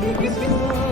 Merry Christmas!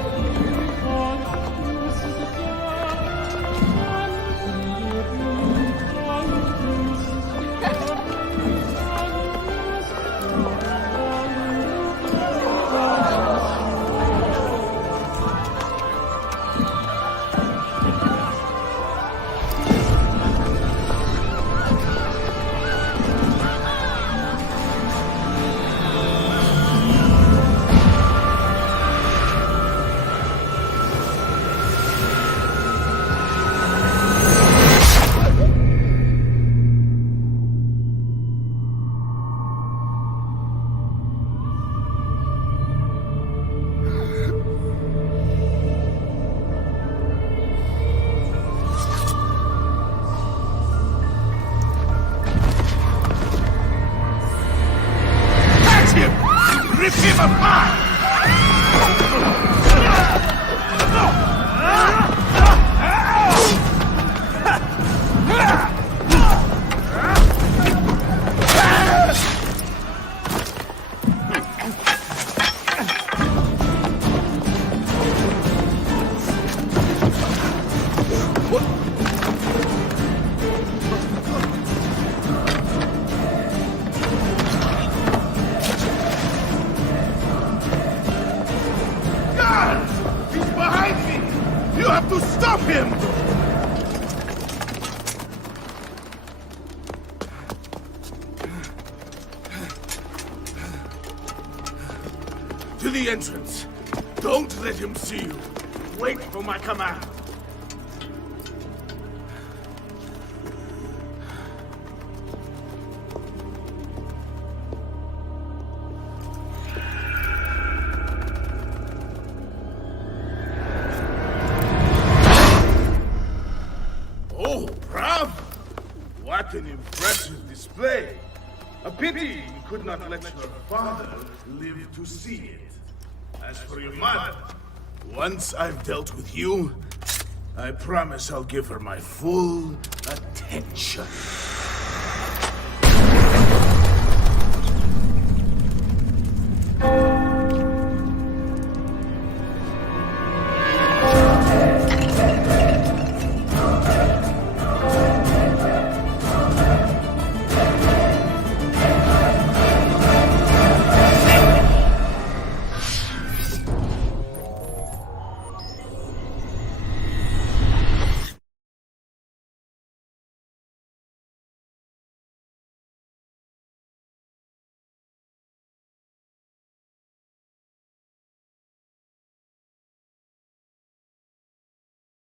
de cima! Pá! What? stop him! To the entrance. Don't let him see you. Wait for my command. What an impressive display! A pity you could not let your father live to see it. As for your mother, once I've dealt with you, I promise I'll give her my full attention.